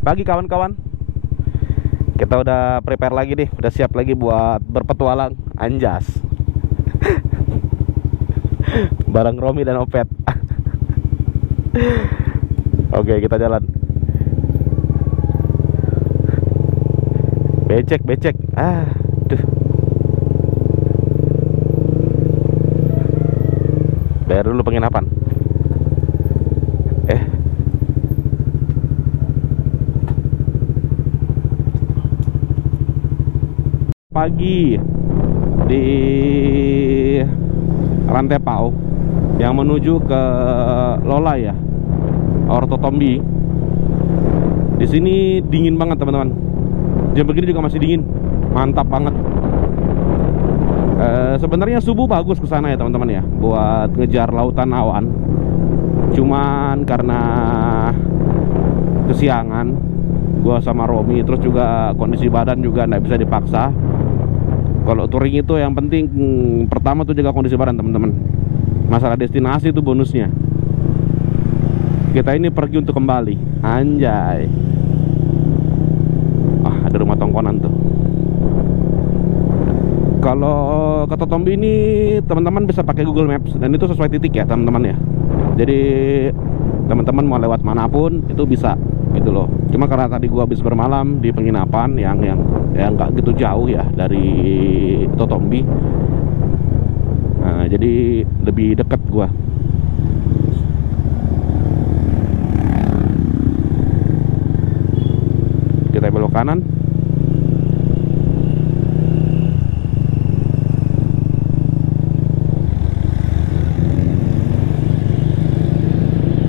pagi kawan-kawan. Kita udah prepare lagi nih, udah siap lagi buat berpetualang. Anjas. Bareng Romi dan Opet. Oke, kita jalan. Becek. Aduh. Bayar dulu penginapan. Pagi di Rantepao yang menuju ke Lola ya, Ortotombi. Di sini dingin banget teman-teman. Jam begini juga masih dingin, mantap banget. Sebenarnya subuh bagus ke sana ya teman-teman ya, buat ngejar lautan awan. Cuman karena kesiangan, gua sama Romi, terus juga kondisi badan juga nggak bisa dipaksa. Kalau touring itu yang penting pertama tuh jaga kondisi badan teman-teman. Masalah destinasi itu bonusnya. Kita ini pergi untuk kembali. Anjay. Ada rumah tongkonan tuh. Kalau ke Totombi ini teman-teman bisa pakai Google Maps, dan itu sesuai titik ya teman-teman ya. Jadi teman-teman mau lewat manapun itu bisa gitu loh. Cuma karena tadi gua habis bermalam di penginapan yang nggak gitu jauh ya dari Totombi, nah, jadi lebih dekat gua. Kita belok kanan.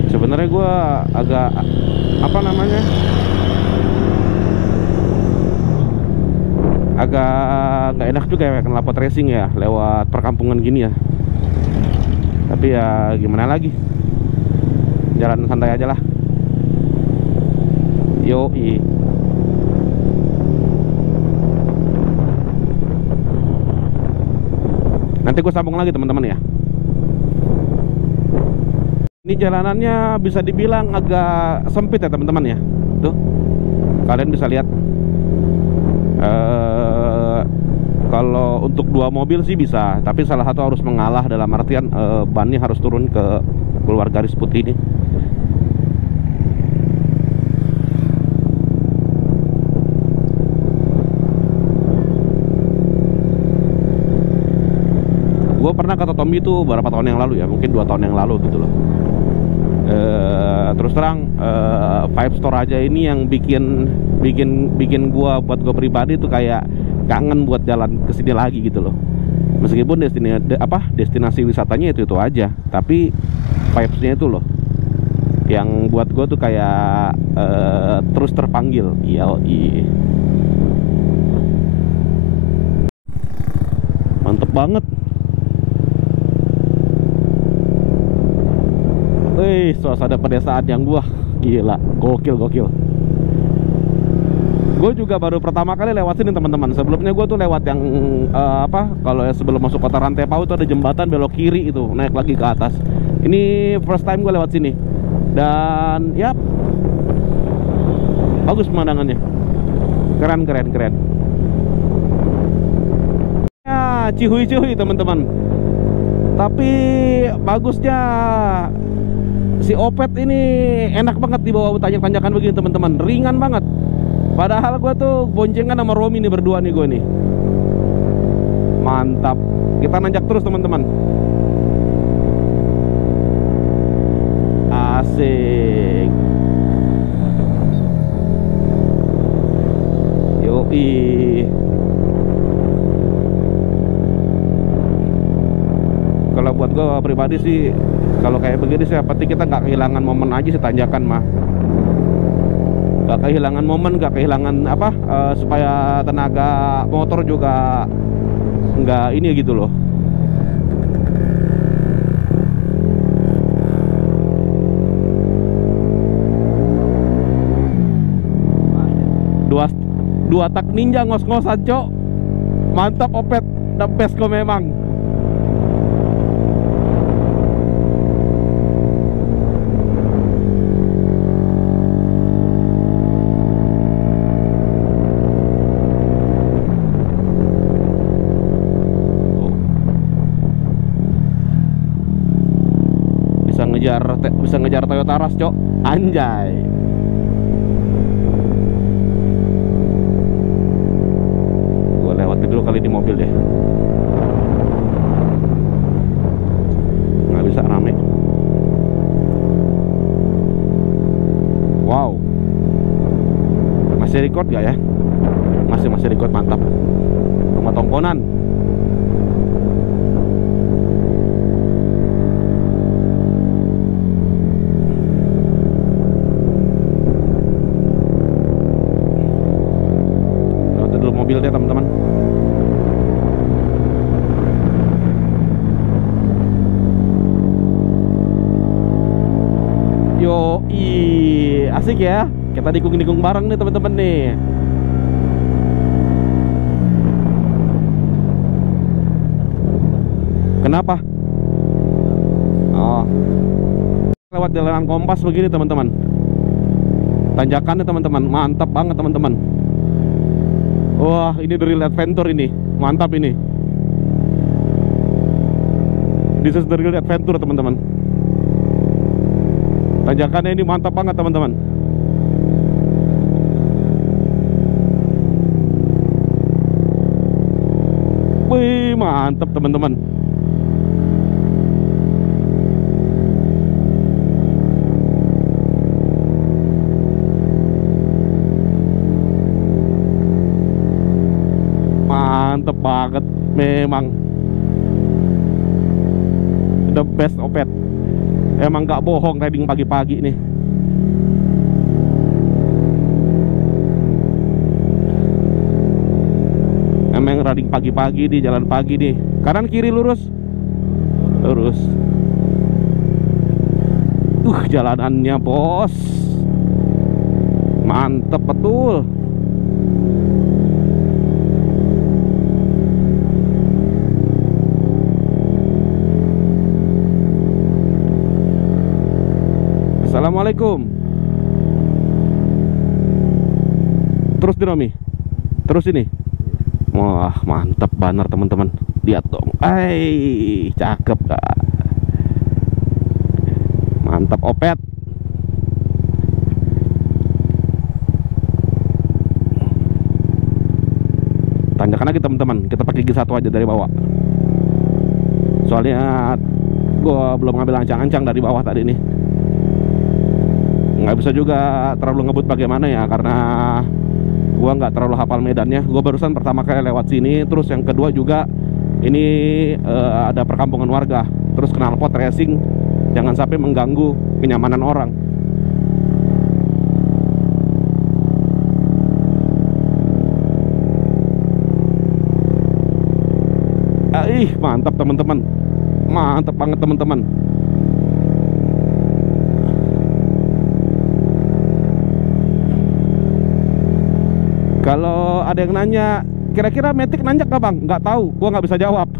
Sebenarnya gue agak agak nggak enak juga ya knalpot racing ya lewat perkampungan gini ya. Tapi ya gimana lagi, jalan santai aja lah. Yoi. Nanti gue sambung lagi teman-teman ya. Ini jalanannya bisa dibilang agak sempit ya teman-teman ya. Tuh, kalian bisa lihat. Kalau untuk dua mobil sih bisa, tapi salah satu harus mengalah dalam artian bannya harus turun ke keluar garis putih ini. Gue pernah ke Totombi itu beberapa tahun yang lalu ya, mungkin 2 tahun yang lalu gitu loh. Terus terang Five Store aja ini yang bikin gua, buat gua pribadi tuh kayak kangen buat jalan ke sini lagi gitu loh. Meskipun destinasi wisatanya itu aja, tapi vibes-nya itu loh yang buat gua tuh kayak terus terpanggil. Yoi. Mantep banget. Wih, suasana pedesaan yang gila, gokil. Gue juga baru pertama kali lewat sini teman-teman. Sebelumnya gue tuh lewat yang kalau sebelum masuk kota Rantepao itu ada jembatan belok kiri itu, naik lagi ke atas. Ini first time gue lewat sini. Dan ya bagus pemandangannya. Keren. Ya, cihui teman-teman. Tapi bagusnya si Opet ini enak banget dibawa tanjakan begini teman-teman, ringan banget. Padahal gue tuh boncengan sama Romi nih berdua nih gue nih. Mantap. Kita nanjak terus teman-teman. Asik. Yoi. Kalau buat gue pribadi sih, kalau kayak begini sih penting kita nggak kehilangan momen aja sih tanjakan mah. Nggak kehilangan momen, nggak kehilangan supaya tenaga motor juga nggak ini gitu loh. Dua tak ninja ngos-ngosan cok. Mantap Opet, the best kok memang. bisa ngejar Toyota Rush, cok. Anjay. Gue lewatin dulu kali di mobil deh. Nggak bisa, rame. Wow. Masih record gak ya? Masih record, mantap. Rumah Tongkonan. Lihat dulu mobilnya teman-teman. Yo, asik ya. Kita dikung-dikung bareng nih teman-teman nih. Kenapa? Oh, lewat jalanan kompas begini teman-teman. Tanjakannya teman-teman, mantap banget teman-teman. Wah, ini the real adventure ini, mantap ini. This is the real adventure teman-teman. Tanjakannya ini mantap banget teman-teman. Wih, mantap teman-teman. Mantep banget memang. The best opet. Emang gak bohong riding pagi-pagi nih. Emang riding pagi-pagi di jalan pagi nih. Kanan kiri lurus. Lurus. Jalanannya bos. Mantep betul. Assalamualaikum. Terus di Romi. Terus ini. Wah, mantap banner teman-teman. Lihat dong. Cakep kak. Mantap opet. Tanjakan lagi teman-teman. Kita pakai gigi 1 aja dari bawah. Soalnya gua belum ngambil ancang-ancang dari bawah tadi nih. Nggak bisa juga terlalu ngebut bagaimana ya, karena gua nggak terlalu hafal medannya. Gua barusan pertama kali lewat sini. Terus yang kedua juga ini ada perkampungan warga. Terus knalpot racing, jangan sampai mengganggu kenyamanan orang. Mantap teman-teman. Mantap banget teman-teman. Kalau ada yang nanya, kira-kira Matic nanjak nggak bang? Nggak tahu, gua nggak bisa jawab.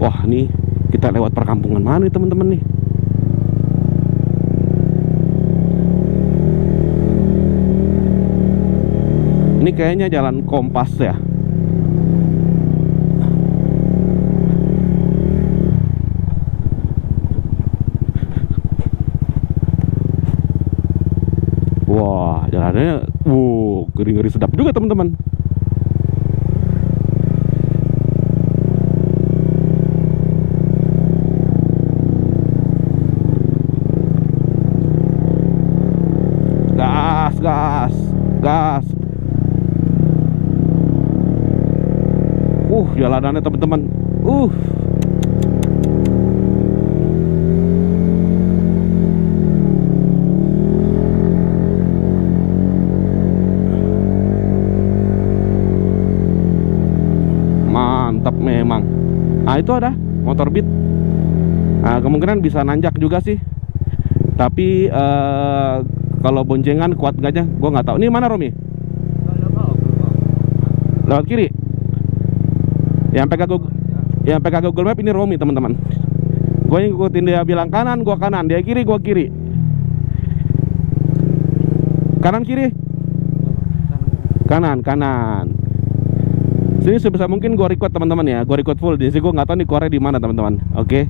Wah, nih kita lewat perkampungan mana nih teman-teman nih? Ini kayaknya jalan kompas ya. Wah, jalannya ngeri-ngeri sedap juga teman-teman. Gas, gas, gas. Jalanannya teman-teman. Mantap memang. Nah, itu ada motor Beat. Nah, kemungkinan bisa nanjak juga sih. Tapi kalau boncengan kuat gaknya, gue nggak tahu. Ini mana Romi? Lewat kiri. Yang pegang Google Map ini Romi teman-teman. Gue ngikutin dia bilang kanan, gue kanan. Dia kiri, gue kiri. Kanan kiri. Kanan, kanan. Sini sebisa mungkin gue record teman-teman ya, gue record full. Jadi gue nggak tahu nih keluarnya di mana teman-teman. Oke.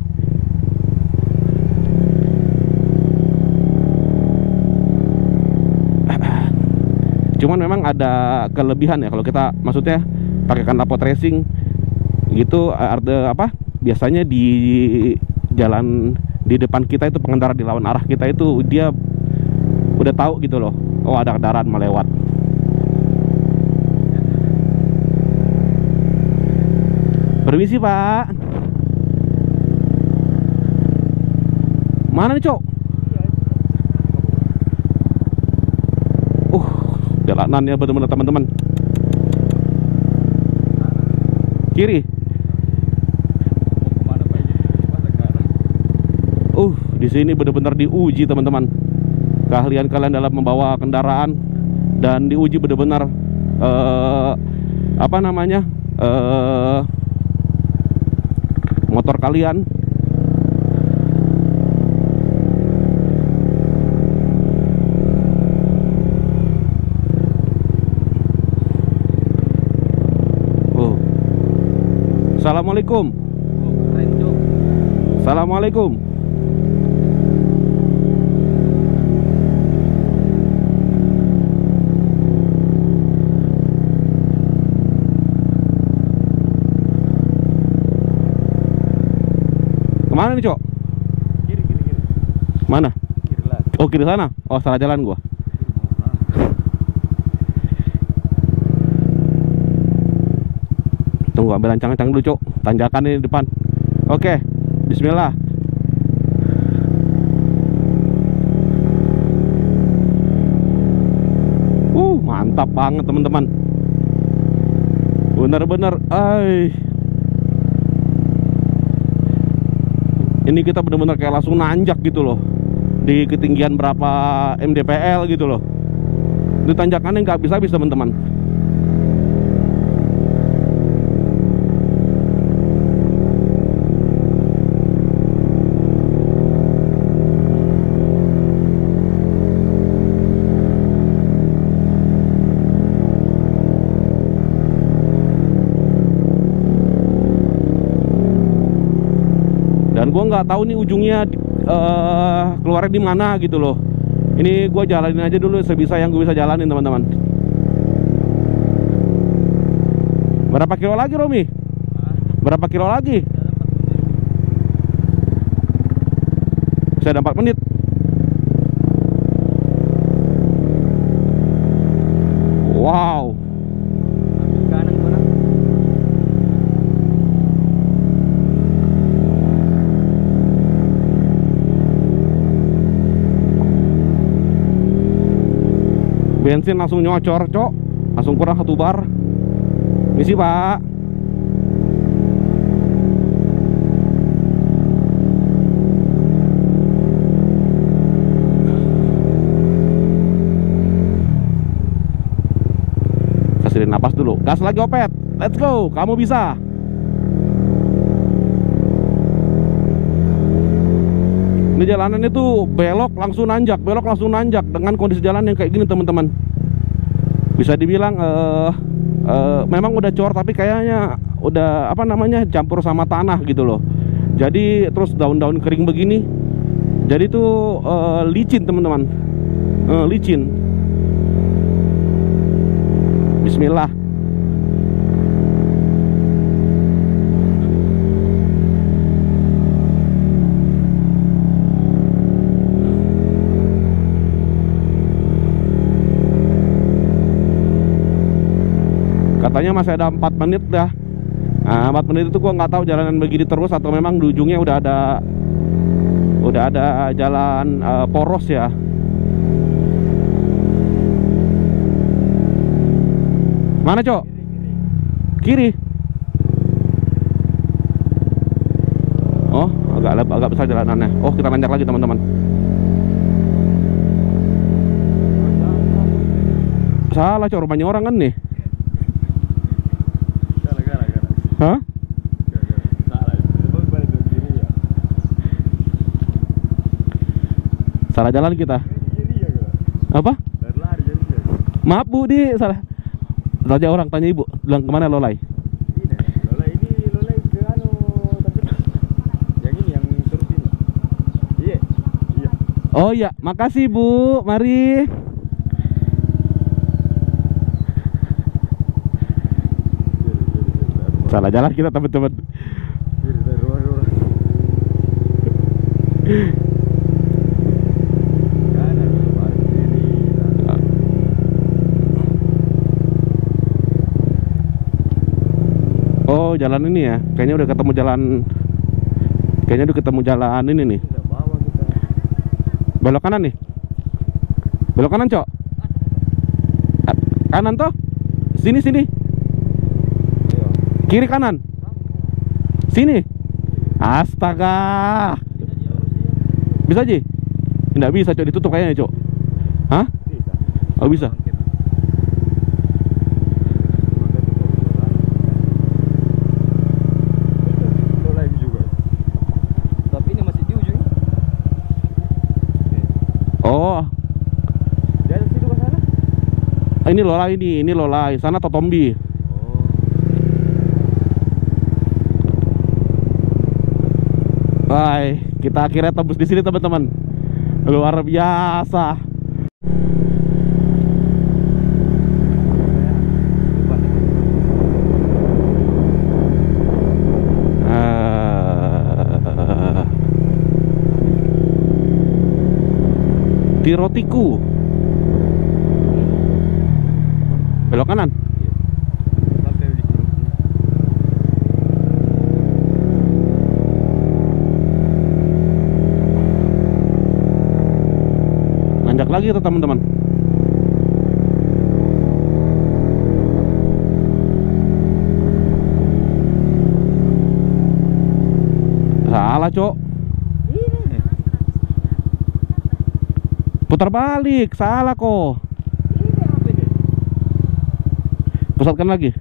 Cuman memang ada kelebihan ya kalau kita, maksudnya pakai knalpot racing gitu. Ada apa? Biasanya di jalan di depan kita itu, pengendara di lawan arah kita itu dia udah tahu gitu loh. Oh, ada kendaraan melewat. Permisi Pak. Mana nih Cok? Jalanannya bener-bener teman-teman. Kiri. Di sini bener-bener diuji teman-teman. Keahlian kalian dalam membawa kendaraan, dan diuji bener-bener apa namanya? Motor kalian. Assalamualaikum. Assalamualaikum. Kemana nih Cok? Kiri. Mana? Kiri lah. Oh, kiri sana. Oh, salah jalan gua. Tunggu, ambil ancang-ancang dulu Cok. Tanjakan ini depan. Oke, bismillah. Mantap banget teman-teman. Bener-bener, ini kita bener-bener kayak langsung nanjak gitu loh. Di ketinggian berapa mdpl gitu loh. Itu tanjakannya nggak habis-habis teman-teman. Dan gue nggak tahu nih ujungnya keluarnya di mana gitu loh. Ini gue jalanin aja dulu sebisa yang gue bisa jalanin teman-teman. Berapa kilo lagi Romi? Berapa kilo lagi? Saya ada 4 menit. Wow. Bensin langsung nyocor Cok. Langsung kurang 1 bar. Misi Pak. Kasih napas dulu. Gas lagi Opet. Let's go. Kamu bisa. Ini jalanan itu belok langsung nanjak, belok langsung nanjak dengan kondisi jalan yang kayak gini teman-teman. Bisa dibilang memang udah cor, tapi kayaknya udah apa namanya, campur sama tanah gitu loh. Jadi terus daun-daun kering begini. Jadi tuh licin teman-teman. Licin. Bismillah. Katanya masih ada 4 menit dah. Nah, 4 menit itu gua nggak tahu jalanan begini terus atau memang di ujungnya udah ada jalan poros ya. Mana Cok? Kiri. Oh, agak besar jalanannya. Oh, kita nanjak lagi teman-teman. Salah Cok, rumahnya orang kan nih. Hah? Salah jalan kita. Apa? Maaf Bu, di salah. Tanya orang, tanya ibu, bilang kemana Lolai? Oh ya, makasih Bu. Mari. Salah jalan kita teman-teman. Oh, jalan ini ya. Kayaknya udah ketemu jalan. Kayaknya udah ketemu jalan ini nih. Belok kanan nih. Belok kanan, Cok. Kanan toh? Sini sini. Kiri kanan. Sini. Astaga. Bisa aja? Nggak bisa, Cok. Ditutup kayaknya, Cok. Hah? Oh, bisa. Oh. Ini Lolai nih, ini Lolai. Sana Totombi. Hai, kita akhirnya tembus di sini teman-teman. Luar biasa. Di Rotiku. Belok kanan. Nanjak lagi tuh teman-teman. Salah, Cok. Putar balik, salah kok. Pusatkan lagi.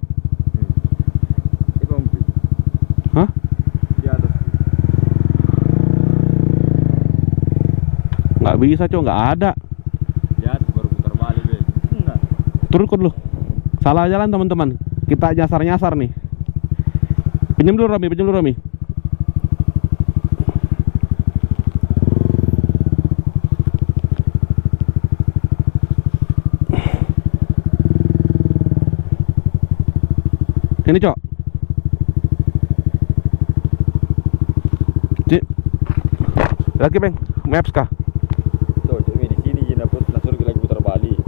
Hah? Nggak bisa, Cok, nggak ada. Baru putar balik, Turun dulu. Salah jalan teman-teman. Kita nyasar-nyasar nih. Pinjam dulu Romi, pinjam dulu Romi. Ini, Cok. Cik. Lagi, Bang. Maps kah? Tuh, di sini Jin dapat langsung lagi putar balik.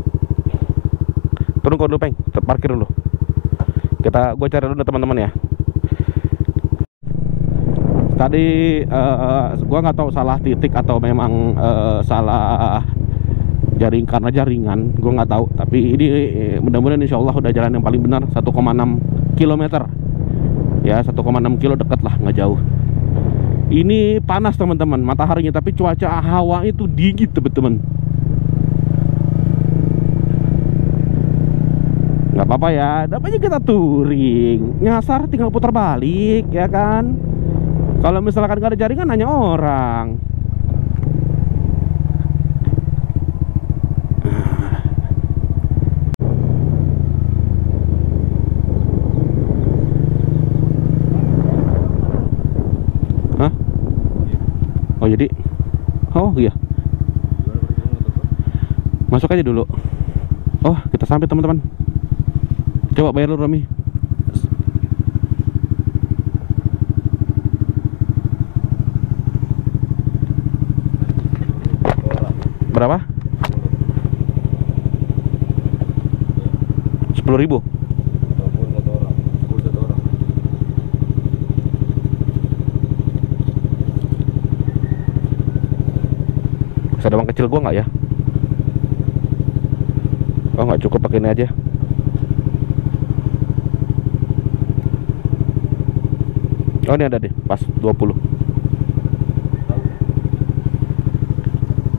Turun kau dulu, Peng. Parkir dulu. Gue cari dulu teman-teman ya. Tadi gua nggak tahu salah titik atau memang salah karena jaringan, gue nggak tahu. Tapi ini mudah-mudahan insya Allah udah jalan yang paling benar. 1,6 km ya, 1,6 kilo, deket lah, nggak jauh. Ini panas teman-teman mataharinya, tapi cuaca hawa itu dingin teman-teman. Nggak apa-apa ya, namanya kita touring, nyasar tinggal putar balik ya kan. Kalau misalkan nggak ada jaringan nanya orang. Oh jadi, oh iya, masuk aja dulu. Oh kita sampai teman-teman. Coba bayar dulu Romi. Berapa? 10.000. Ada uang kecil gua nggak ya? Oh nggak cukup, pakai ini aja. Oh ini ada deh, pas 20.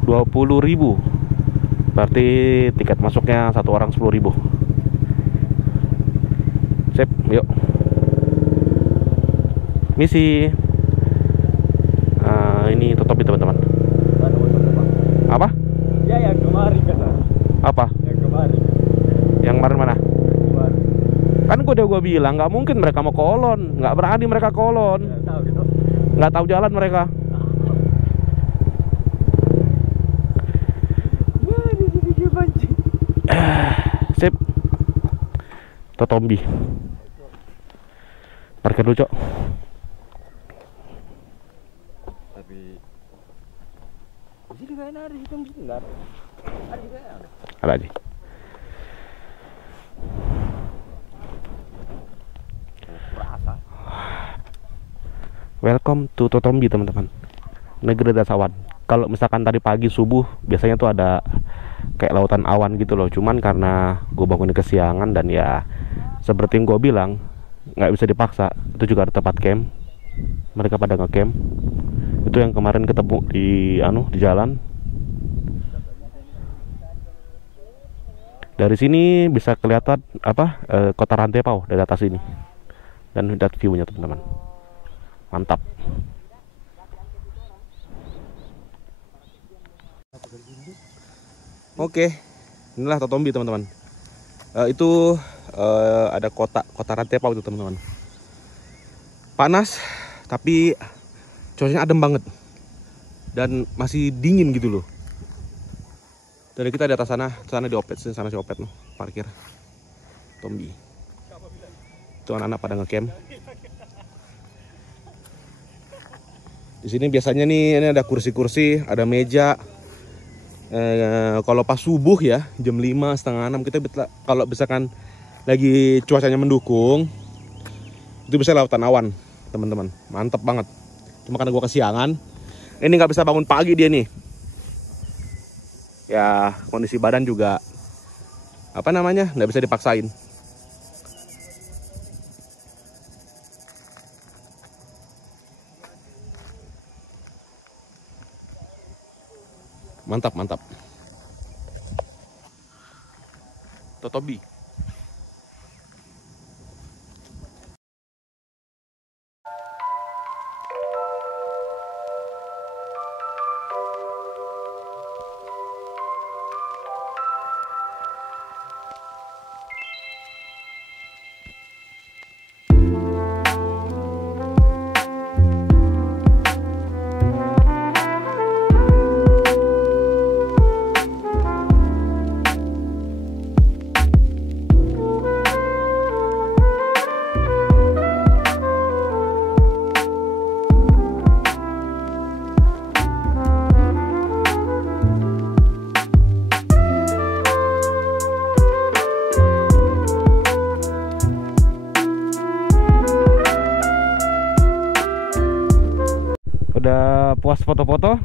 20.000. Berarti tiket masuknya satu orang 10.000. Sip, yuk. Misi. Ini tutup teman-teman. Apa? Ya yang kemarin kata. Apa? Yang kemarin. Yang kemarin mana? Kemarin. Kan gue bilang nggak mungkin mereka mau kolon, nggak berani mereka kolon. Ya, tahu gitu. Nggak tahu jalan mereka. Totombi. Parkir dulu, Cok. Tapi di sini kayaknya ada hitam sebentar. Ada juga ya. Ada aja. Rasa. Welcome to Totombi, teman-teman. Negeri Dasawan. Kalau misalkan tadi pagi subuh, biasanya tuh ada kayak lautan awan gitu loh. Cuman karena gue bangun kesiangan dan ya seperti yang gue bilang, nggak bisa dipaksa. Itu juga ada tempat camp. Mereka pada nge-camp. Itu yang kemarin ketemu di jalan. Dari sini bisa kelihatan kota Rantepao dari atas ini. Dan lihat view-nya, teman-teman. Mantap. Oke, inilah Totombi, teman-teman. Itu ada kota Rantepao itu, teman-teman. Panas, tapi cuacanya adem banget dan masih dingin gitu loh. Dari kita di atas sana di Opet, sana si Opet, parkir Totombi. Itu anak-anak pada nge-camp. Di sini biasanya nih ini ada kursi-kursi, ada meja. Kalau pas subuh ya, jam 5, setengah 6 kita kalau misalkan lagi cuacanya mendukung, itu bisa lautan awan, teman-teman. Mantep banget. Cuma karena gua kesiangan, ini nggak bisa bangun pagi dia nih. Ya kondisi badan juga nggak bisa dipaksain. Mantap. Totombi. Udah puas foto-foto,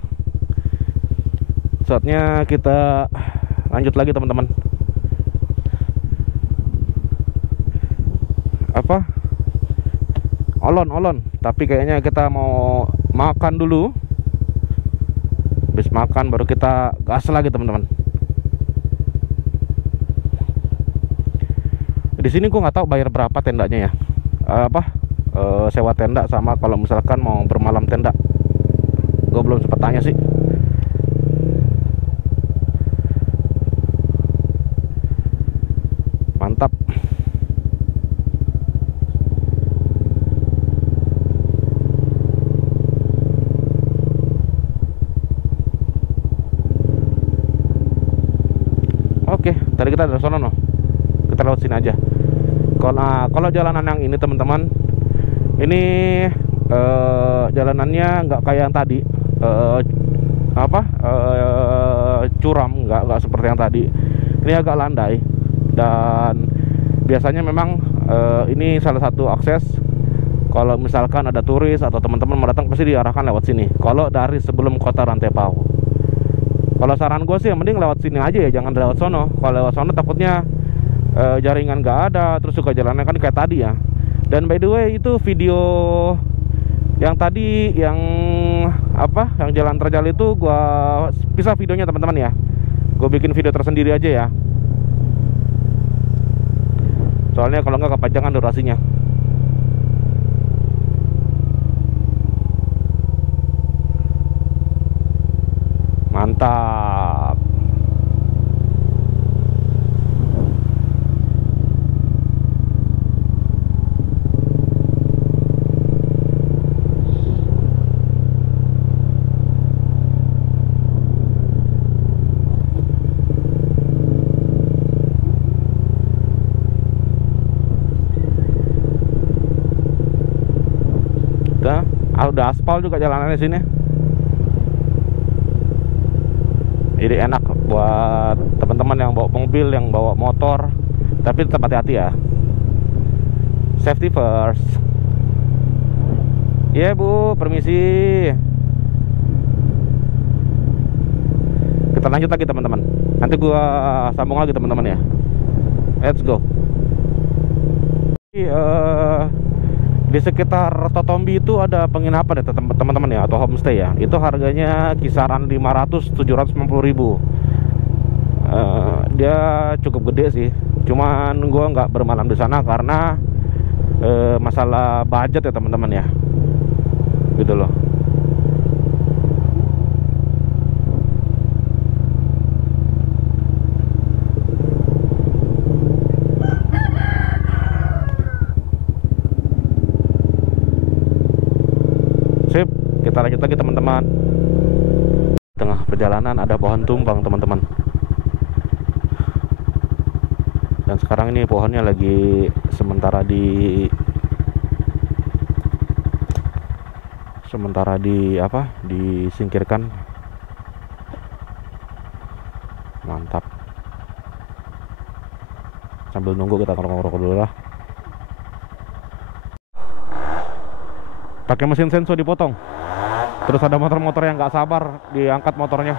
saatnya kita lanjut lagi, teman-teman. Olon, tapi kayaknya kita mau makan dulu. Habis makan baru kita gas lagi, teman-teman. Di sini gua nggak tahu bayar berapa tendanya ya. Sewa tenda sama kalau misalkan mau bermalam tenda. Gue belum sempat tanya sih. Mantap. Oke, tadi kita dari sono, kita lewat sini aja. Kalau jalanan yang ini, teman-teman, ini jalanannya nggak kayak yang tadi. Curam, nggak seperti yang tadi. Ini agak landai dan biasanya memang ini salah satu akses kalau misalkan ada turis atau teman-teman mau datang pasti diarahkan lewat sini. Kalau dari sebelum kota Rantepao, kalau saran gue sih yang mending lewat sini aja ya, jangan lewat sono. Kalau lewat sono takutnya jaringan nggak ada, terus juga jalannya kan kayak tadi ya. Dan by the way, itu video yang tadi yang jalan terjal itu gua pisah videonya, teman-teman ya. Gue bikin video tersendiri aja ya. Soalnya kalau nggak kepanjangan durasinya. Mantap. Udah aspal juga jalanannya sini. Jadi enak buat teman-teman yang bawa mobil, yang bawa motor. Tapi tetap hati-hati ya. Safety first. Iya Bu, permisi. Kita lanjut lagi teman-teman. Nanti gua sambung lagi teman-teman ya. Let's go. Di sekitar Totombi itu ada penginapan ya teman-teman ya, atau homestay ya. Itu harganya kisaran 500-750 ribu. Dia cukup gede sih. Cuman gua nggak bermalam di sana karena masalah budget ya teman-teman ya. Gitu loh. Sip, kita lanjut lagi teman-teman. Tengah perjalanan ada pohon tumbang teman-teman. Dan sekarang ini pohonnya lagi sementara disingkirkan. Mantap. Sambil nunggu kita ngerokok dulu lah. Pakai mesin senso dipotong. Terus ada motor-motor yang nggak sabar diangkat motornya.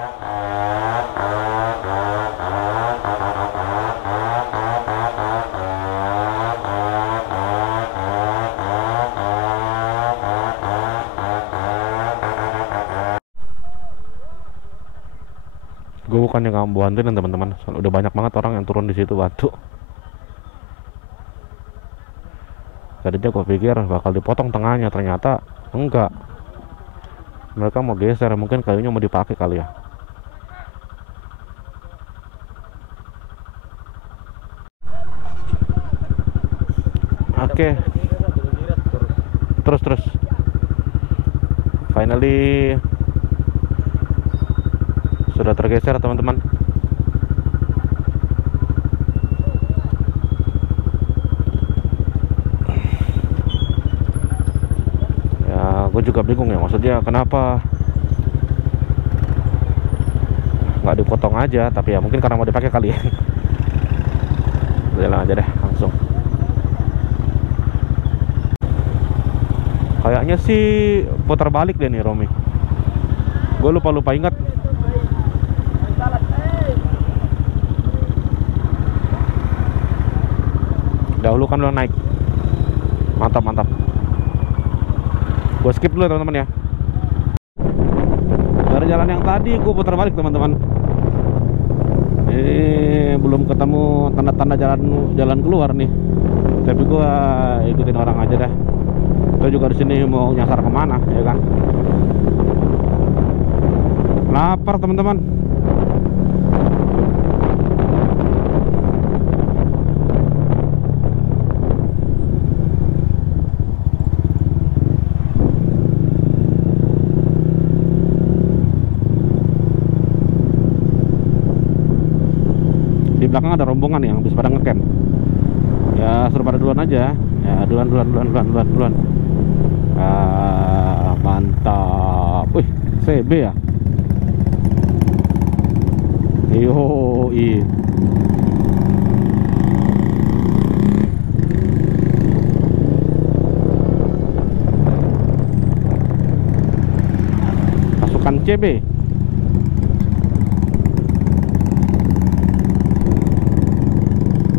Gue bukannya nggak mau bantuin teman-teman, udah banyak banget orang yang turun di situ batu. Tadinya gue pikir bakal dipotong tengahnya, ternyata enggak. Mereka mau geser, mungkin kayunya mau dipakai kali ya. Oke. Terus. Finally sudah tergeser teman-teman. Ya, gue juga bingung ya, maksudnya kenapa nggak dipotong aja, tapi ya mungkin karena mau dipakai kali ya. Jalan aja deh langsung. Kayaknya sih putar balik deh nih Romi. Gue lupa ingat. Dahulu kan lo naik. Mantap. Gue skip dulu ya teman-teman ya. Dari jalan yang tadi gue putar balik teman-teman. Ini belum ketemu tanda-tanda jalan keluar nih. Tapi gue ikutin orang aja dah. Kita juga di sini mau nyasar kemana ya kan? Lapar teman-teman. Di belakang ada rombongan yang habis pada ngecamp. Ya suruh pada duluan aja. Ya duluan. Mantap. Wih, CB ya. Yoi. Pasukan CB.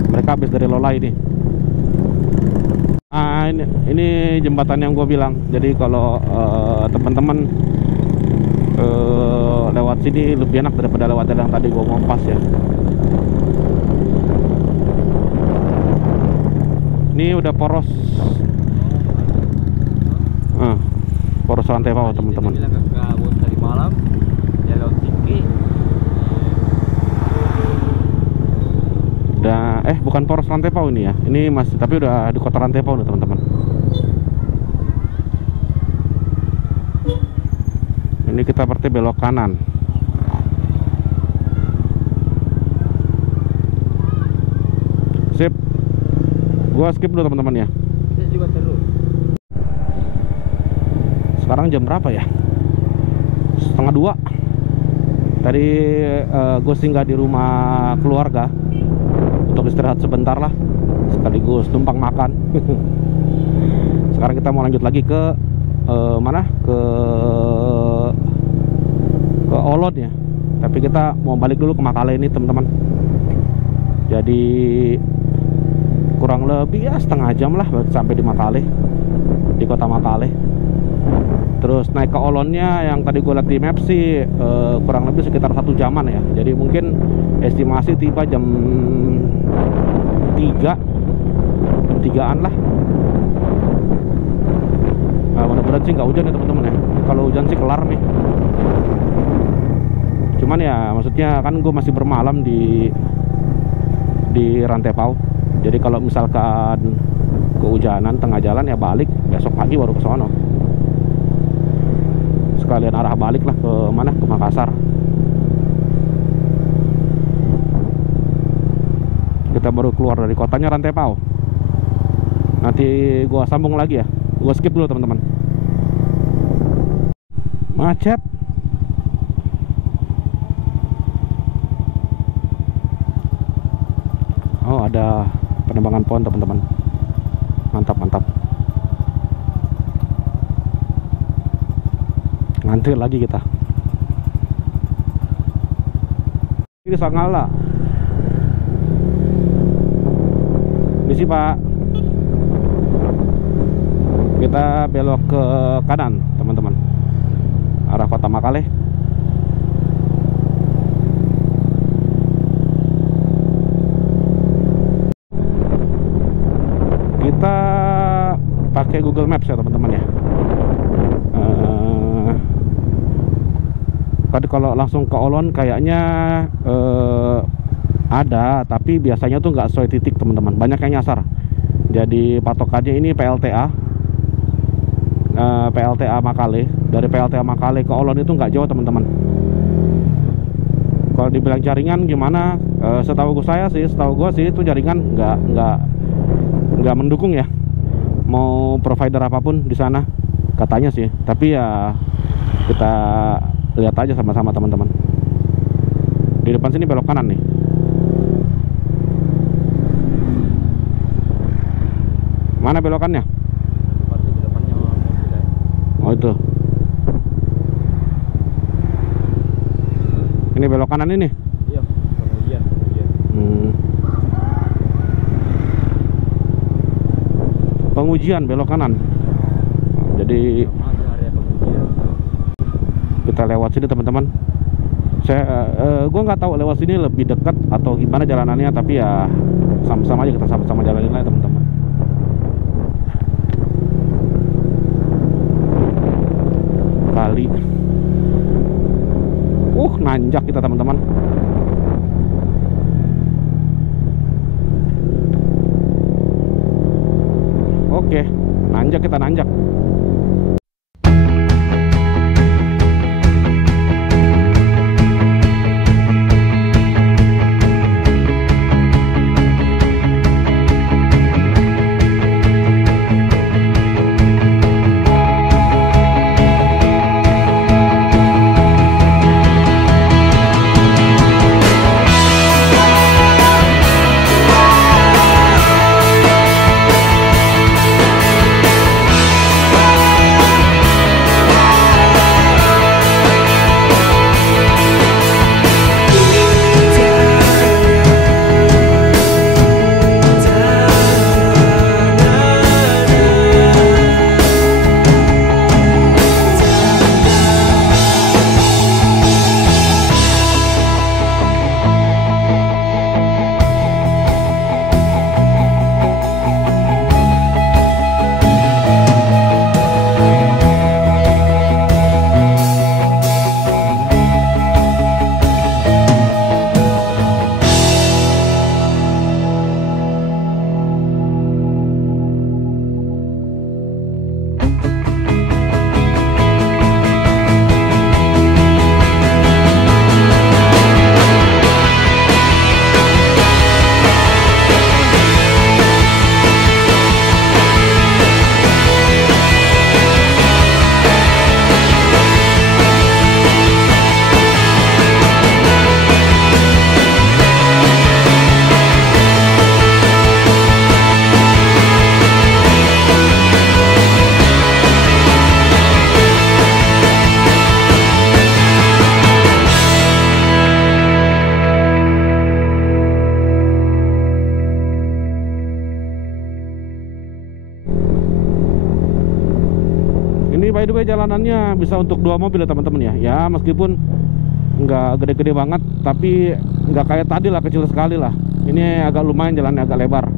Mereka habis dari Lolai nih. Ini jembatan yang gue bilang. Jadi kalau teman-teman lewat sini lebih enak daripada lewat yang tadi gue ngompas ya. Ini udah poros rantai bawah teman-teman. Tadi malam dia lewat tinggi. Bukan poros Rantepao ini ya. Ini masih, tapi udah di kota Rantepao nih teman-teman. Ini kita berarti belok kanan. Sip. Gua skip dulu teman-teman ya. Saya juga terus. Sekarang jam berapa ya? 1:30. Tadi gue singgah di rumah keluarga untuk istirahat sebentar lah, sekaligus numpang makan. Sekarang kita mau lanjut lagi ke mana? Ke Olon ya. Tapi kita mau balik dulu ke Makale ini teman-teman. Jadi kurang lebih ya setengah jam lah sampai di Makale, di kota Makale. Terus naik ke Olonnya yang tadi gue lihat di map sih kurang lebih sekitar 1 jaman ya. Jadi mungkin estimasi tiba jam 3-an lah. Nah, mudah-mudahan sih nggak hujan ya teman-teman ya. Kalau hujan sih kelar nih. Cuman ya maksudnya kan gue masih bermalam di Rantepao. Jadi kalau misalkan kehujanan tengah jalan ya balik besok pagi baru ke sono. Sekalian arah balik lah ke mana? Ke Makassar. Kita baru keluar dari kotanya Rantepao. Nanti gua sambung lagi ya. Gua skip dulu teman-teman. Macet. Oh, ada penebangan pohon teman-teman. Mantap, mantap. Ngantri lagi kita. Ini Sangala. Misi Pak. Kita belok ke kanan teman-teman, arah kota Makale. Kita pakai Google Maps ya teman-teman ya. Tadi kalau langsung ke Olon kayaknya ada, tapi biasanya tuh nggak sesuai titik teman-teman. Banyak yang nyasar. Jadi patokannya ini PLTA. PLTA Makale. Dari PLTA Makale ke Olon itu nggak jauh teman-teman. Kalau dibilang jaringan gimana? Setahu gue sih itu jaringan nggak mendukung ya. Mau provider apapun di sana katanya sih. Tapi ya kita lihat aja sama-sama teman-teman. Di depan sini belok kanan nih. Mana belokannya? Oh itu. Ini belok kanan ini? Iya, pengujian. Pengujian belok kanan. Jadi kita lewat sini teman-teman. Gue nggak tahu lewat sini lebih dekat atau gimana jalanannya, tapi ya sama-sama aja, kita sama-sama jalanin lah teman-teman. Kali nanjak kita teman-teman. Oke, nanjak kita nanjak. Ini by the way jalanannya bisa untuk 2 mobil ya teman-teman ya. Ya meskipun nggak gede-gede banget, tapi nggak kayak tadi lah, kecil sekali lah. Ini agak lumayan, jalannya agak lebar.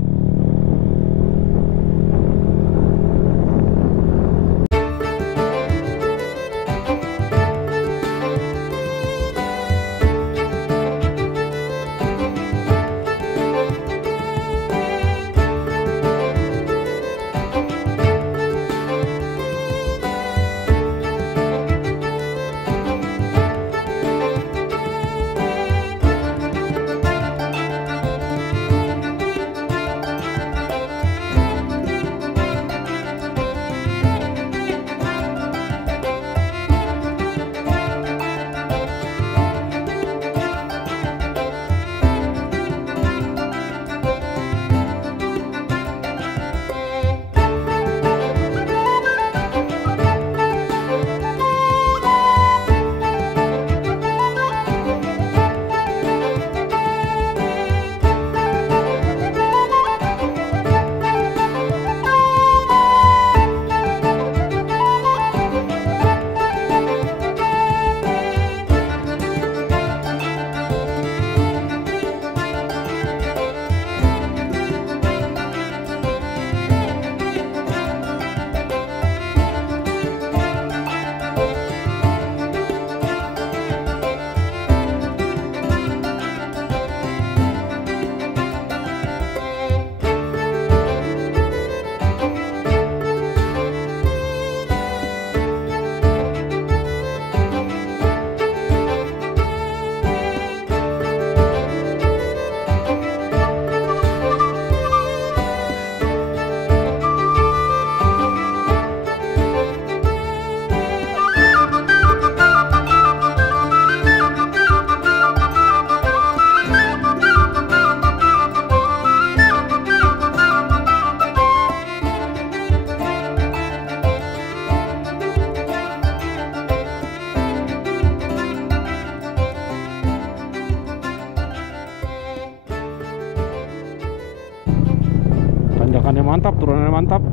Tanjakannya mantap, turunannya mantap.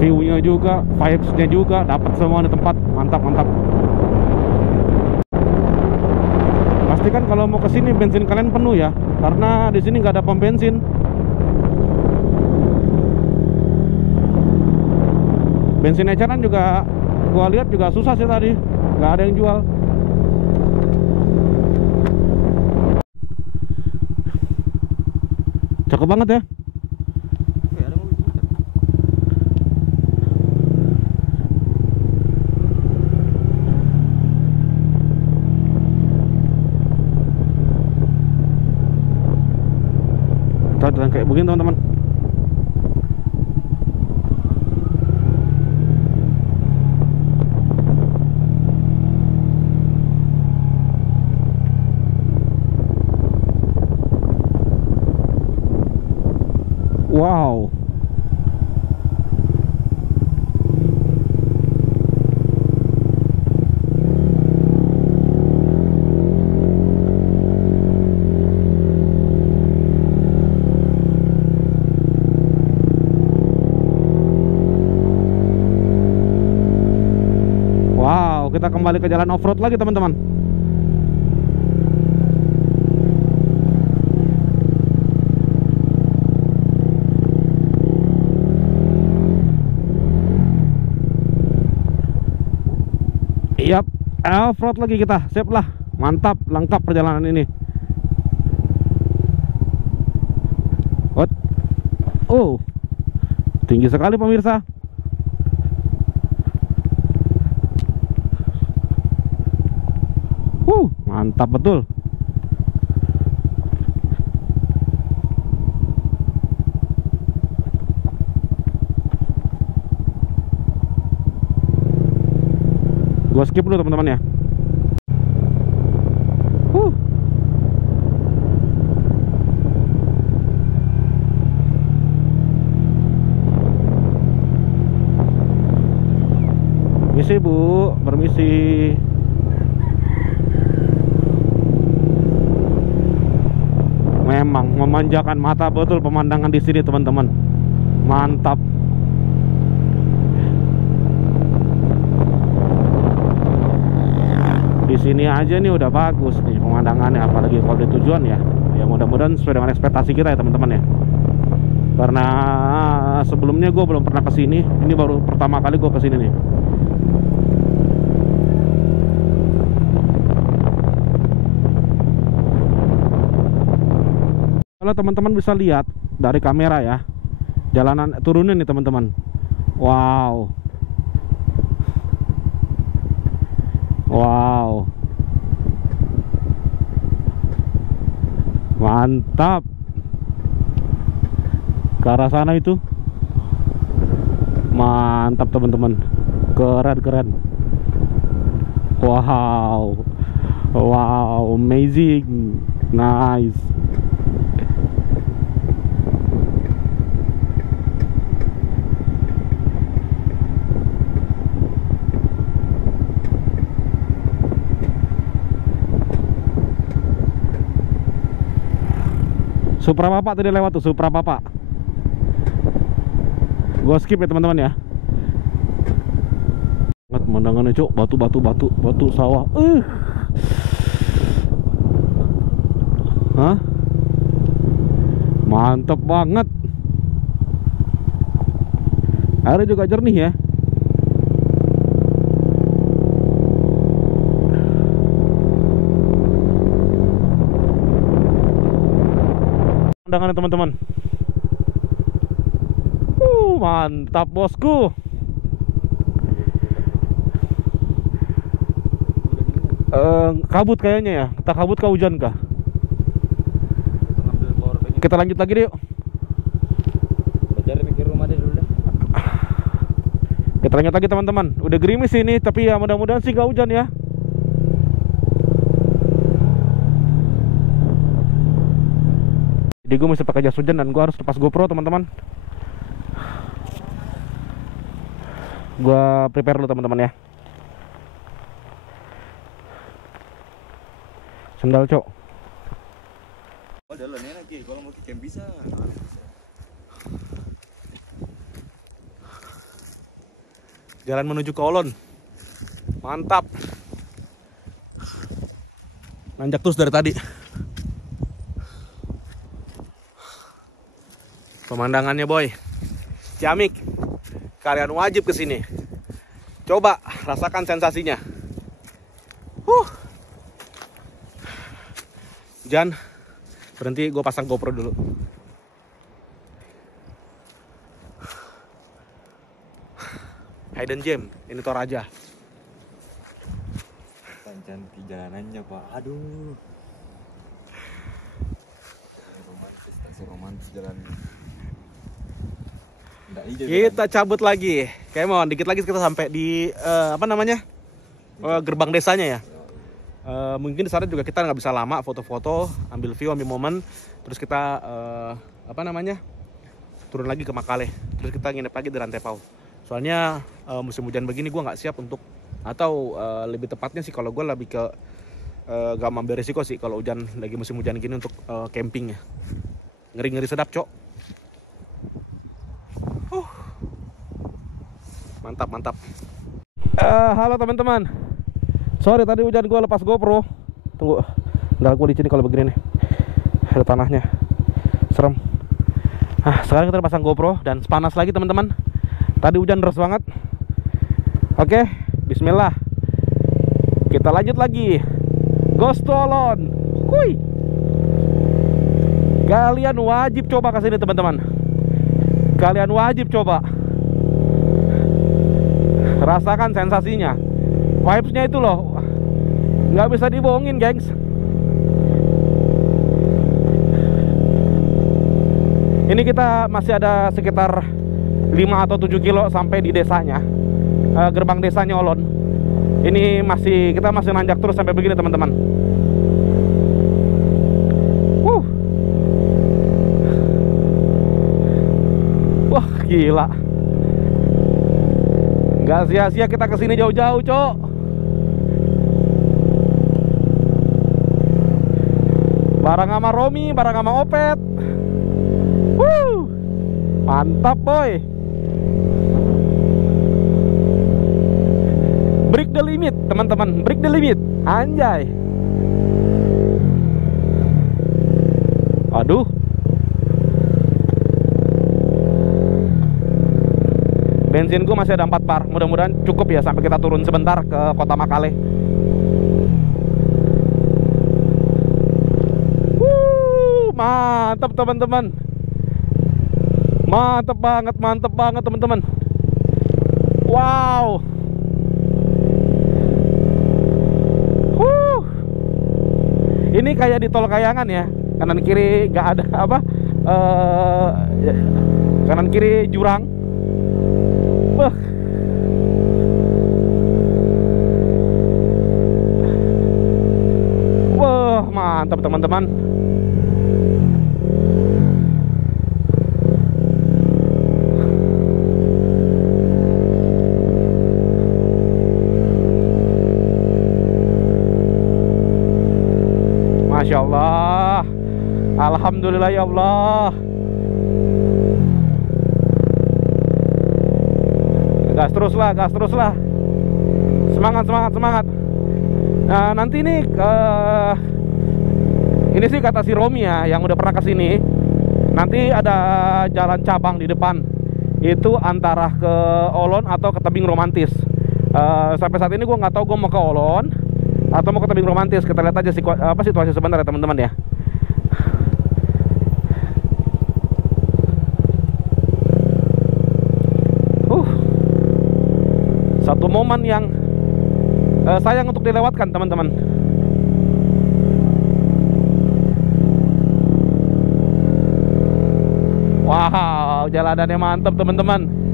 View-nya juga, vibes-nya juga dapat semua di tempat. Mantap, mantap. Pastikan kalau mau ke sini bensin kalian penuh ya, karena di sini nggak ada pom bensin. Bensin eceran juga gua lihat juga susah sih tadi, nggak ada yang jual. Cakep banget ya. Ada mobil dekat. Kita jalan kayak begini teman-teman. Wow. Wow, kita kembali ke jalan off-road lagi teman-teman. Yap, off-road lagi kita. Siap lah, mantap, lengkap perjalanan ini. Oh, tinggi sekali pemirsa. Mantap betul. Gua skip dulu teman-teman ya. Permisi Bu, permisi. Memang memanjakan mata betul pemandangan di sini teman-teman. Mantap. Di sini aja nih udah bagus nih pemandangannya, apalagi kalau di tujuan ya. Ya mudah-mudahan sesuai dengan ekspektasi kita ya teman-teman ya. Karena sebelumnya gue belum pernah kesini, ini baru pertama kali gue kesini nih. Kalau teman-teman bisa lihat dari kamera ya, jalanan turunin nih teman-teman. Wow. Wow. Mantap. Ke arah sana itu. Mantap teman-teman. Keren. Wow. Wow, amazing. Nice. Supra Bapak tadi lewat tuh, Supra Bapak. Gua skip ya teman-teman ya. Banget pemandangannya, Cok. Batu sawah. Hah? Mantap banget. Airnya juga jernih ya. Pemandangannya teman-teman. Mantap bosku. Kabut kayaknya ya. Kita kabut kah hujan kah? Kita lanjut lagi deh yuk. Cari pinggir rumah deh dulu dah. Kita lanjut lagi teman-teman. Udah gerimis ini, tapi ya mudah-mudahan sih gak hujan ya. Jadi gue mesti pakai jas hujan dan gue harus lepas GoPro teman-teman. Gue prepare dulu teman-teman ya. Sendal Cok. Oh jalannya lagi, kalau mau ke camp bisa. Jalan menuju ke Olon. Mantap. Nanjak terus dari tadi. Pemandangannya boy. Ciamik. Kalian wajib kesini. Coba rasakan sensasinya. Jan, berhenti, gue pasang GoPro dulu. Hidden Gem, ini Toraja. Cantik jalanannya Pak, aduh. Romantis, tak seromantis jalannya. Kita cabut lagi. Kayak mau dikit lagi kita sampai di apa namanya? Gerbang desanya ya. Mungkin di sana juga kita nggak bisa lama foto-foto, ambil view, ambil momen, terus kita apa namanya, turun lagi ke Makale, terus kita nginep lagi di Rantepao. Soalnya musim hujan begini gue nggak siap untuk, atau lebih tepatnya sih kalau gue lebih ke gak ambil resiko sih kalau hujan, lagi musim hujan gini untuk camping ya. Ngeri-ngeri sedap Cok. Mantap. Halo teman-teman. Sorry tadi hujan gue lepas GoPro. Tunggu, nggak gue licin kalau begini nih. Ada tanahnya, serem. Sekarang kita pasang GoPro dan panas lagi teman-teman. Tadi hujan deras banget. Oke, bismillah. Kita lanjut lagi. Ghost to Olon. Kuy. Kalian wajib coba kesini teman-teman. Kalian wajib coba. Rasakan sensasinya. Vibes-nya itu loh, nggak bisa dibohongin gengs. Ini kita masih ada sekitar 5 atau 7 kilo sampai di desanya, gerbang desanya Olon. Ini kita masih nanjak terus sampai begini teman-teman. Wah gila. Gak sia-sia kita kesini jauh-jauh Cok. Barang sama Romi, barang sama Opet. Mantap boy. Break the limit teman-teman, break the limit. Anjay. Aduh. Bensin gue masih ada 4 bar. Mudah-mudahan cukup ya sampai kita turun sebentar ke kota Makale. Mantap teman-teman. Mantap banget teman-teman. Wow. Ini kayak di tol Kayangan ya. Kanan kiri nggak ada apa, kanan kiri jurang. Wah, mantap teman-teman. Masya Allah. Alhamdulillah ya Allah. Gas terus lah. Semangat. Nah, nanti nih ini sih kata si Romi ya, yang udah pernah kesini. Nanti ada jalan cabang di depan. Itu antara ke Olon atau ke Tebing Romantis. Sampai saat ini gue nggak tahu gue mau ke Olon atau mau ke Tebing Romantis. Kita lihat aja situasi sebentar ya teman-teman ya. Satu momen yang sayang untuk dilewatkan teman-teman. Wow, jalanannya mantap teman-teman.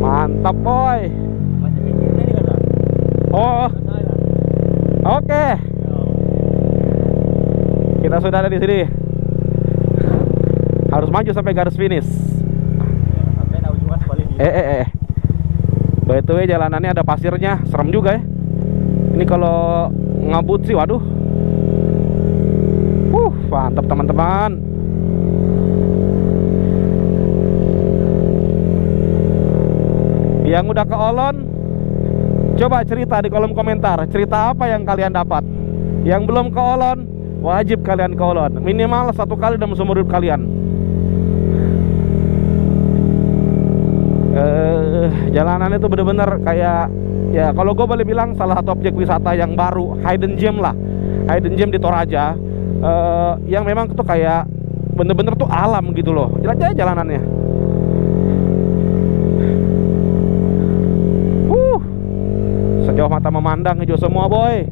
Mantap boy. Oh, oke. Kita sudah ada di sini. Harus maju sampai garis finish. By the way, jalanannya ada pasirnya, serem juga ya. Ini kalau ngabut sih, waduh. Mantap teman-teman. Yang udah ke Olon, coba cerita di kolom komentar. Cerita apa yang kalian dapat? Yang belum ke Olon, wajib kalian ke Olon. Minimal 1 kali dalam seumur hidup kalian. Jalanan itu bener-bener kayak, ya kalau gue boleh bilang salah satu objek wisata yang baru, hidden gem lah. Hidden gem di Toraja, yang memang tuh kayak bener-bener tuh alam gitu loh. Jelajah jalanannya. Sejauh mata memandang, hijau semua boy.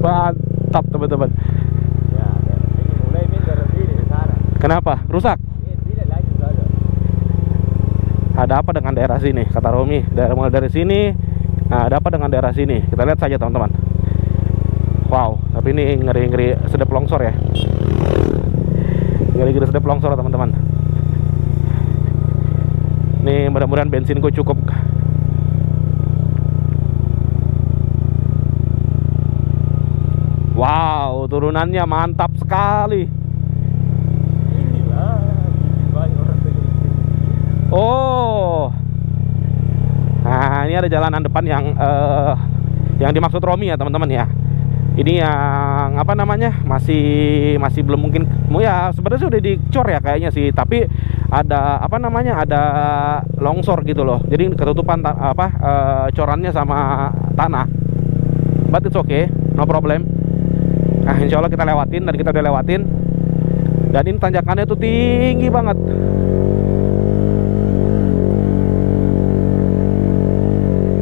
Mantap teman-teman. Kenapa? Rusak? Ada apa dengan daerah sini? Kata Romi, mulai dari sini. Nah, ada apa dengan daerah sini? Kita lihat saja teman-teman. Wow, tapi ini ngeri-ngeri sedap longsor ya. Ngeri-ngeri sedap longsor teman-teman. Nih mudah-mudahan bensinku cukup. Wow, turunannya mantap sekali. Oh, nah ini ada jalanan depan yang dimaksud Romi ya teman-teman ya. Ini yang apa namanya, masih belum mungkin, ya sebenarnya sudah dicor ya kayaknya sih. Tapi ada apa namanya, ada longsor gitu loh. Jadi ketutupan corannya sama tanah. But it's okay, no problem. Nah, insya Allah kita lewatin, dan kita udah lewatin. Dan ini tanjakannya tuh tinggi banget.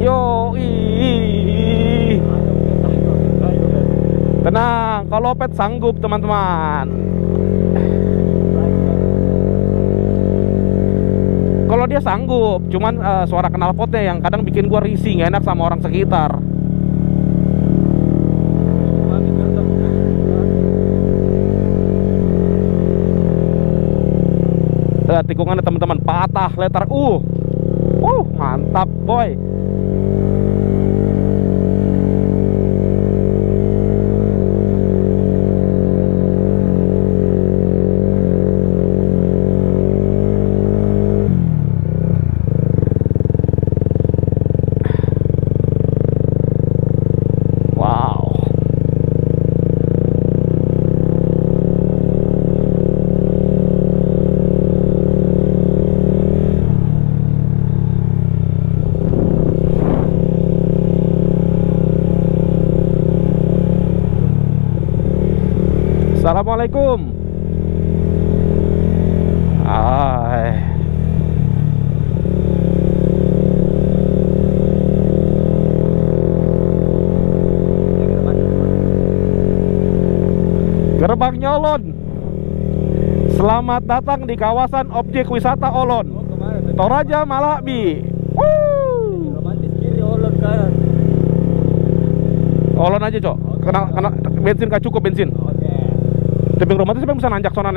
Yo, tenang, kalau Pet sanggup teman-teman. Kalau dia sanggup, cuman suara knalpotnya yang kadang bikin gua risih, nggak enak sama orang sekitar. Tikungannya teman-teman patah letter mantap boy. Assalamualaikum. Gerbang Nyolon. Selamat datang di kawasan objek wisata Olon. Toraja Malabi. Romantis kiri, Olon kanan. Olon aja, Cok. Kena bensin gak cukup bensin. Tebing romantis sampai bisa nanjak sono.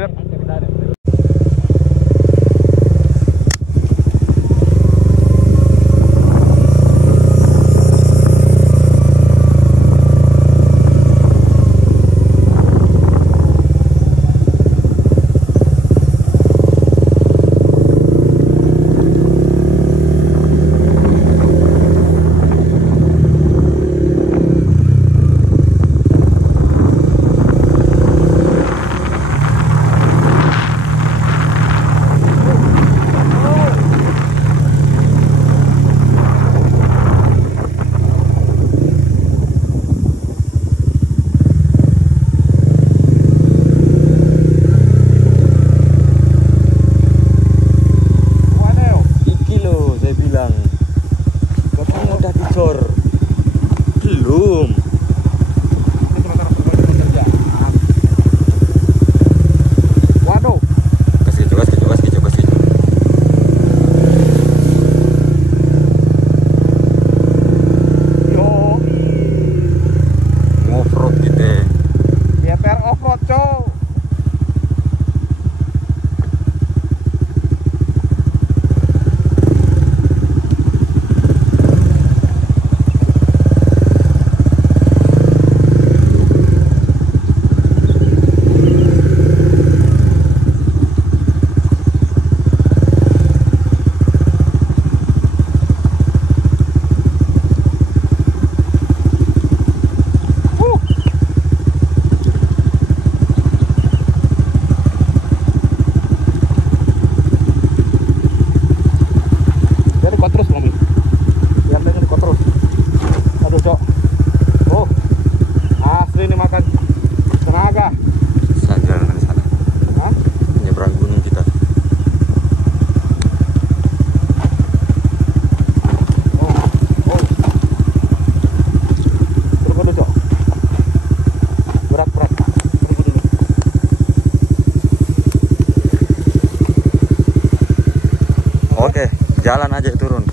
Jalan aja turun.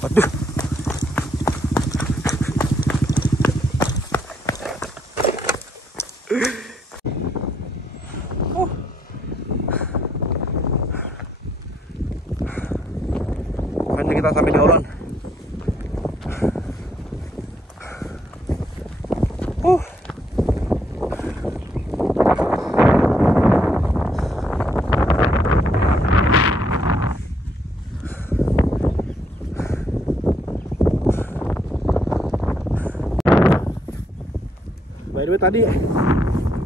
Waduh. kita sampai di Olon. By the way, tadi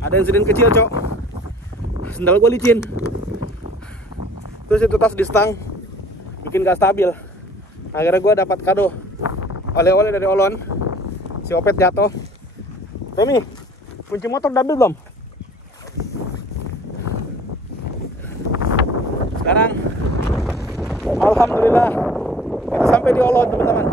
ada insiden kecil, Cok. Sendal gue licin. Terus itu tas di stang bikin gak stabil. Akhirnya gue dapat kado oleh-oleh dari Olon. Si Opet jatuh. Tommy, kunci motor udah ambil belum? Sekarang alhamdulillah kita sampai di Olon, teman-teman.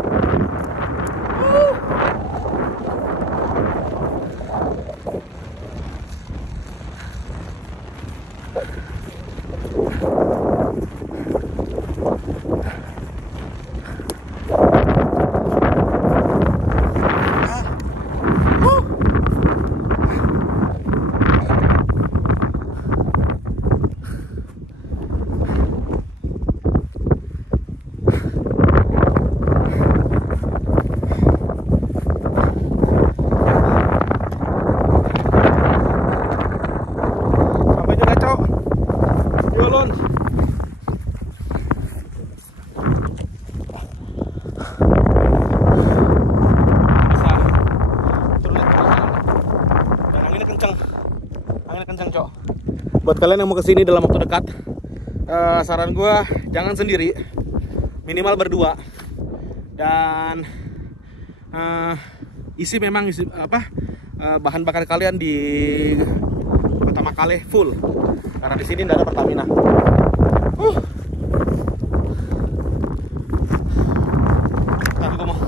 Anginnya kencang, Cok. Buat kalian yang mau kesini dalam waktu dekat, saran gue jangan sendiri, minimal berdua. Dan isi bahan bakar kalian di Pertama Kale full, karena di sini tidak ada Pertamina. Tapi gue mau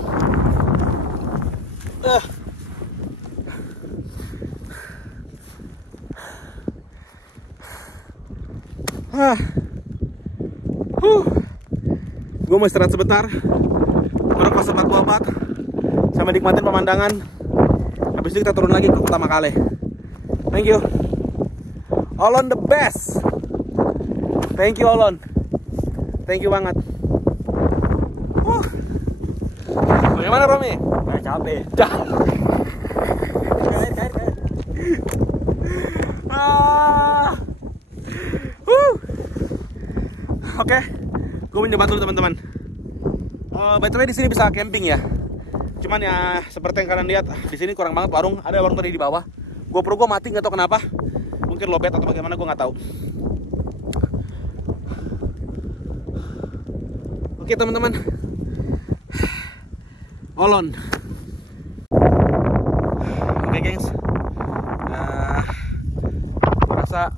gue mau istirahat sebentar, ngerokok sempat obat, sama nikmatin pemandangan. Habis itu kita turun lagi ke Pertama Kale. Thank you Olon, the best. Thank you Olon, thank you banget. Bagaimana Romi? Capek. Oke, gue mencoba dulu teman-teman. By the way, di sini bisa camping ya. Cuman ya seperti yang kalian lihat, di sini kurang banget warung. Ada warung tadi di bawah. GoPro gue mati, nggak tahu kenapa. Mungkin lowbat atau bagaimana, gue nggak tahu. Oke teman-teman, Olon. Oke gengs, gue rasa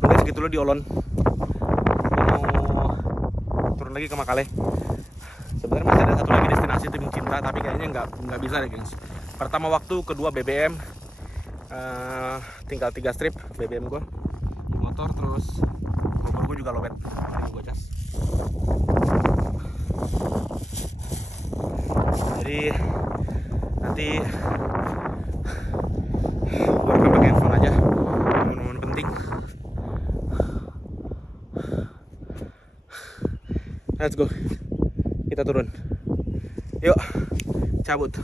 mungkin segitu dulu di Olon. Turun lagi ke Makale. Sebenarnya masih ada satu lagi destinasi tim cinta, tapi kayaknya nggak bisa deh gengs. Pertama waktu, kedua BBM, tinggal 3 strip BBM gue, motor, terus GoPro gue juga lowbat. Ini gue cas. Jadi nanti gue rekam pakai handphone aja, momen-momen penting. Let's go, kita turun. Yuk, cabut.